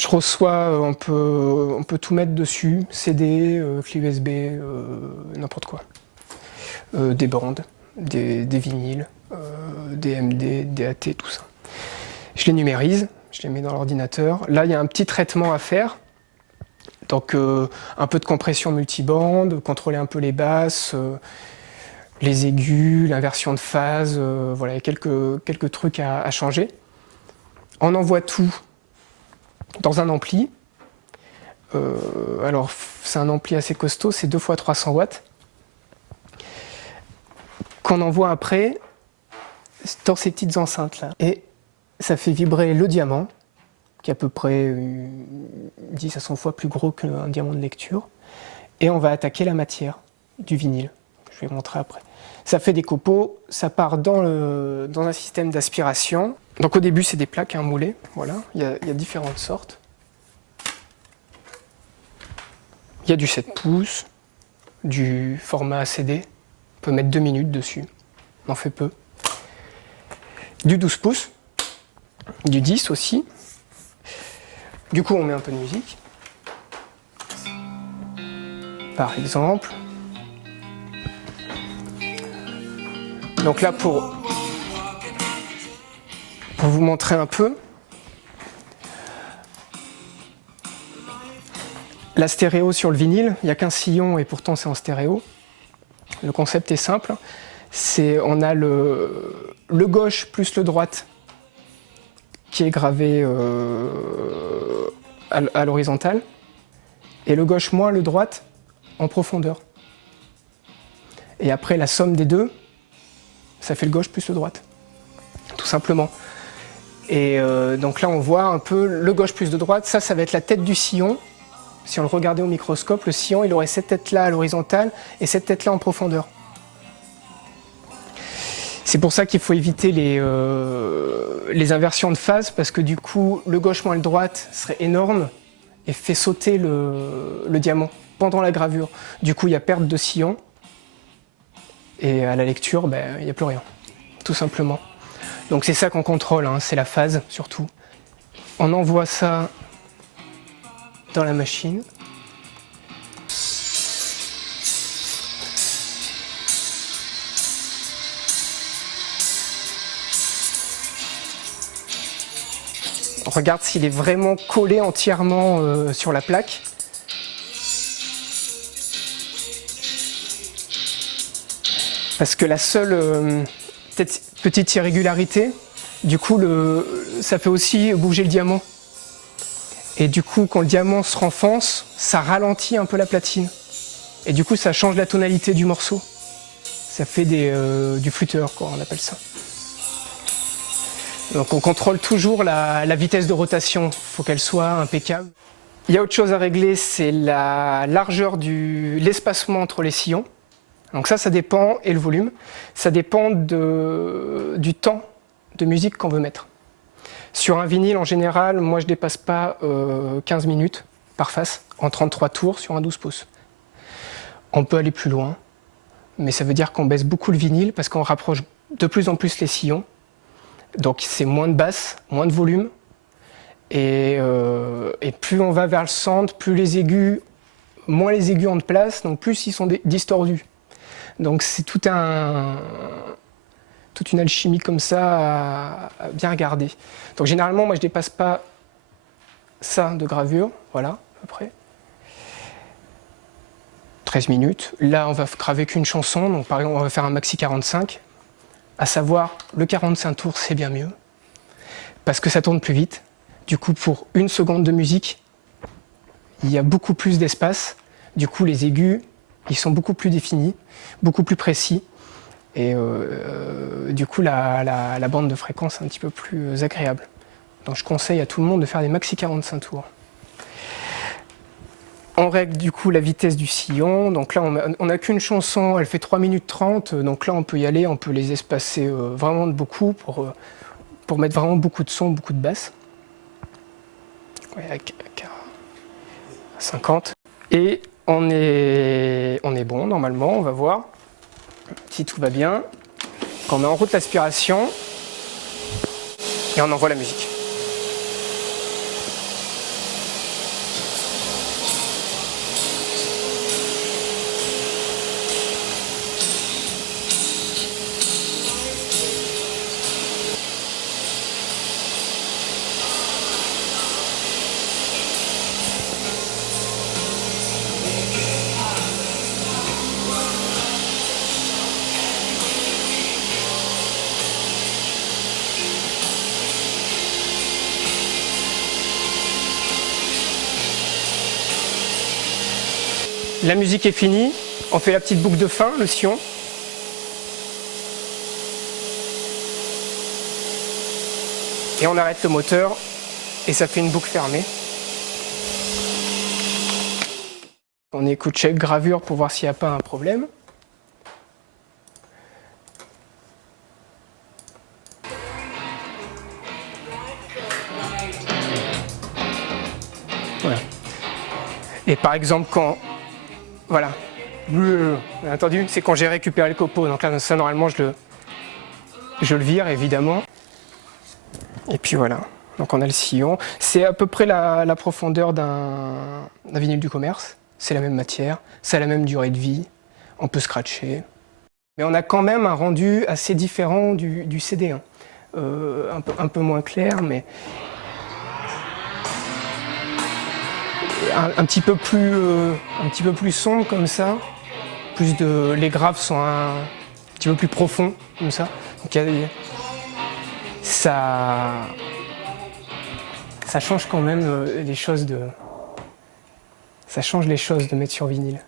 Je reçois, on peut tout mettre dessus, CD, clé USB, n'importe quoi. Des bandes, des vinyles, des MD, des AT, tout ça. Je les numérise, je les mets dans l'ordinateur. Là, il y a un petit traitement à faire. Donc, un peu de compression multibande, contrôler un peu les basses, les aigus, l'inversion de phase, voilà, il y a quelques trucs à changer. On envoie tout dans un ampli. Alors, c'est un ampli assez costaud, c'est 2 x 300 watts. Qu'on envoie après dans ces petites enceintes là. Et ça fait vibrer le diamant, qui est à peu près 10 à 100 fois plus gros qu'un diamant de lecture. Et on va attaquer la matière du vinyle. Je vais montrer après. Ça fait des copeaux, ça part dans un système d'aspiration. Donc au début, c'est des plaques moulées. Voilà, il y a différentes sortes. Il y a du 7 pouces, du format CD. On peut mettre 2 minutes dessus. On en fait peu. Du 12 pouces, du 10 aussi. Du coup, on met un peu de musique. Par exemple. Donc là, pour vous montrer un peu, la stéréo sur le vinyle, il n'y a qu'un sillon et pourtant c'est en stéréo. Le concept est simple, on a le gauche plus le droite qui est gravé à l'horizontale et le gauche moins le droite en profondeur. Et après la somme des deux, ça fait le gauche plus le droite, tout simplement. Et donc là on voit un peu le gauche plus de droite, ça va être la tête du sillon. Si on le regardait au microscope, le sillon il aurait cette tête-là à l'horizontale et cette tête-là en profondeur. C'est pour ça qu'il faut éviter les inversions de phase, parce que du coup le gauche moins le droite serait énorme et fait sauter le diamant pendant la gravure. Du coup il y a perte de sillon et à la lecture il n'y a plus rien, tout simplement. Donc c'est ça qu'on contrôle, c'est la phase surtout. On envoie ça dans la machine. On regarde s'il est vraiment collé entièrement sur la plaque. Parce que la seule petite irrégularité, du coup ça fait aussi bouger le diamant. Et du coup, quand le diamant se renfonce, ça ralentit un peu la platine. Et du coup, ça change la tonalité du morceau. Ça fait du flûteur, quoi, on appelle ça. Donc on contrôle toujours la vitesse de rotation, il faut qu'elle soit impeccable. Il y a autre chose à régler, c'est la largeur l'espacement entre les sillons. Donc ça dépend, et le volume, ça dépend du temps de musique qu'on veut mettre. Sur un vinyle, en général, moi je dépasse pas 15 minutes par face, en 33 tours sur un 12 pouces. On peut aller plus loin, mais ça veut dire qu'on baisse beaucoup le vinyle parce qu'on rapproche de plus en plus les sillons. Donc c'est moins de basse, moins de volume. Et plus on va vers le centre, plus les aigus, moins les aigus ont de place, donc plus ils sont distordus. Donc c'est toute une alchimie comme ça à bien regarder. Donc généralement, moi je dépasse pas ça de gravure, voilà, à peu près. 13 minutes. Là, on va graver qu'une chanson, donc par exemple, on va faire un maxi 45, à savoir le 45 tours, c'est bien mieux, parce que ça tourne plus vite. Du coup, pour une seconde de musique, il y a beaucoup plus d'espace. Du coup, les aigus, ils sont beaucoup plus définis, beaucoup plus précis. Et du coup, la bande de fréquence est un petit peu plus agréable. Donc je conseille à tout le monde de faire des maxi 45 tours. On règle du coup la vitesse du sillon. Donc là, on n'a qu'une chanson, elle fait 3 minutes 30. Donc là, on peut y aller, on peut les espacer vraiment de beaucoup pour mettre vraiment beaucoup de sons, beaucoup de basses. Ouais, à 50. Et on est bon, normalement, on va voir. Si tout va bien, quand on met en route l'aspiration et on envoie la musique. La musique est finie, on fait la petite boucle de fin, le sillon. Et on arrête le moteur et ça fait une boucle fermée. On écoute chaque gravure pour voir s'il n'y a pas un problème. Voilà. Et par exemple quand... Voilà. Entendu, c'est quand j'ai récupéré le copeau. Donc là, ça normalement, je le vire évidemment. Et puis voilà. Donc on a le sillon. C'est à peu près la profondeur d'un vinyle du commerce. C'est la même matière, c'est la même durée de vie. On peut scratcher. Mais on a quand même un rendu assez différent du CD. Hein. Un peu moins clair, mais un petit peu plus sombre comme ça. Les graves sont un petit peu plus profonds comme ça. Donc ça change quand même les choses ça change les choses de mettre sur vinyle.